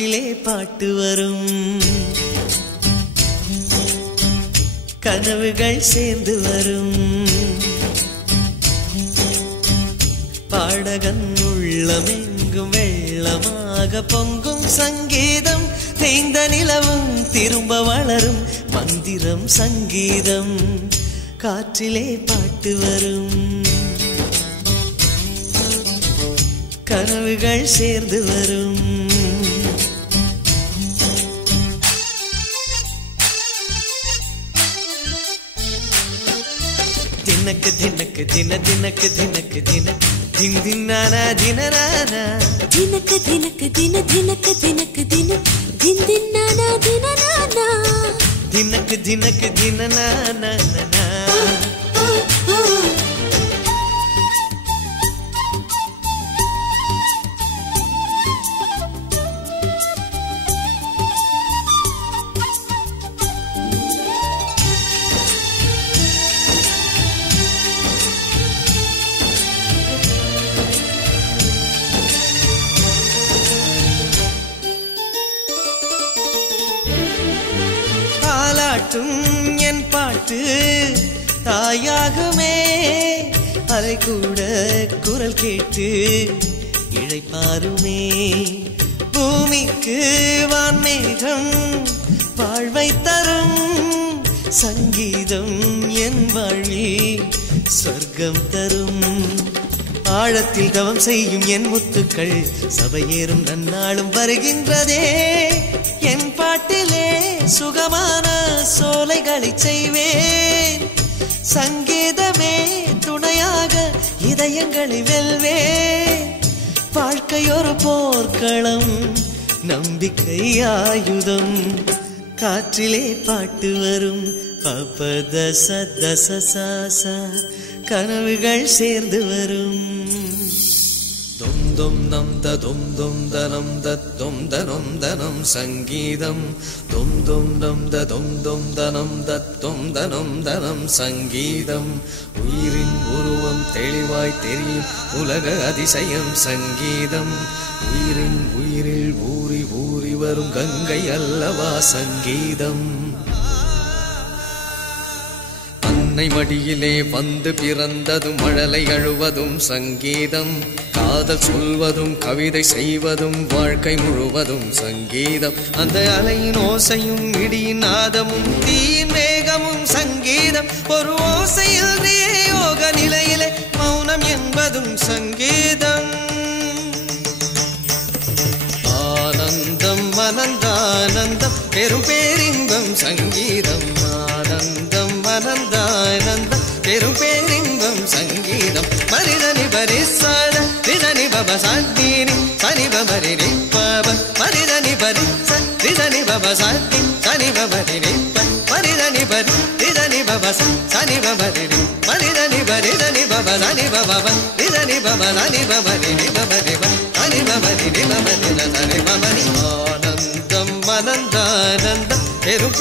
காற்றிலே பாட்டு வரும் கனவுகள் சேர்ந்து வரும் பாடகன் உள்ளமெங்கும் வெள்ளமாக பொங்கும் சங்கீதம் தேய்ந்த நிலவும் திரும்ப வளரும் மந்திரம் சங்கீதம் காற்றிலே பாட்டு வரும் கனவுகள் சேர்ந்து வரும் தினக்கு தினக்கு தின தினக்கு தினக்கு தின தின் தின்னானா தினனானா தினக்கு தினக்கு தின தினக்கு தினக்கு தின தின் தின்னானா தினனானா தினக்கு தினக்கு தினனானா என் பாட்டு தாயாகுமே அலை கூட குரல் கேட்டு இழைப்பாருமே பூமிக்கு வான்மேகம் வாழ்வை தரும் சங்கீதம் என் வாழ்வில் சொர்க்கம் தரும் ஆழத்தில் தவம் செய்யும் என் முத்துக்கள் சபையேறும் நன்னாளும் வருகின்றதே என் பாட்டிலே சுகமான சோலைகளை செய்வேன் சங்கீதமே துணையாக இதயங்களை வெல்வேன் வாழ்க்கை ஒரு போர்க்களம் நம்பிக்கை ஆயுதம் காற்றிலே பாட்டு வரும் பபத சத சசா கனவுகள் சேர்ந்து வரும் தொம் தொம் நம் தம் தொம் தனம் தம் தனம் தனம் சங்கீதம் தொம் தொம் நம் தொம் தொம் தனம் தம் தனம் தனம் சங்கீதம் உயிரின் உருவம் தெளிவாய் தெரியும் உலக அதிசயம் சங்கீதம் உயிரின் உயிரில் ஊறி ஊறி வரும் கங்கை அல்லவா சங்கீதம் அன்னை மடியிலே வந்து பிறந்ததும் மழலை அழுவதும் சங்கீதம் காதல் சொல்வதும் கவிதை செய்வதும் வாழ்க்கை முழுவதும் சங்கீதம் அந்த அலையின் ஓசையும் இடியின் நாதமும் தீயின் மேகமும் சங்கீதம் ஒரு ஓசையில் யோக நிலையிலே மௌனம் என்பதும் சங்கீதம் ஆனந்தம் அனந்தானந்தம் பெரும் பேரின்பம் சங்கீதம் ஆனந்தம் அனந்தானந்தம் பெரும் பேரின்பம் சங்கீதம் மரிதனி பரிசாத ரிதனி பப சாத்தினி சனி பபரி பப மரிதனி பரி ரிதனி பப சாத்தி சனி பபரி மரிதனி பரி ரிதனி பப சனி பபரி மரிதனி பரி ரிதனி பப சனி பப ரிதனி பப சனி பபரி பபரி சனி பபரி பபரி சனி பபரி ஆனந்தம் அனந்தானந்தம் பெரும்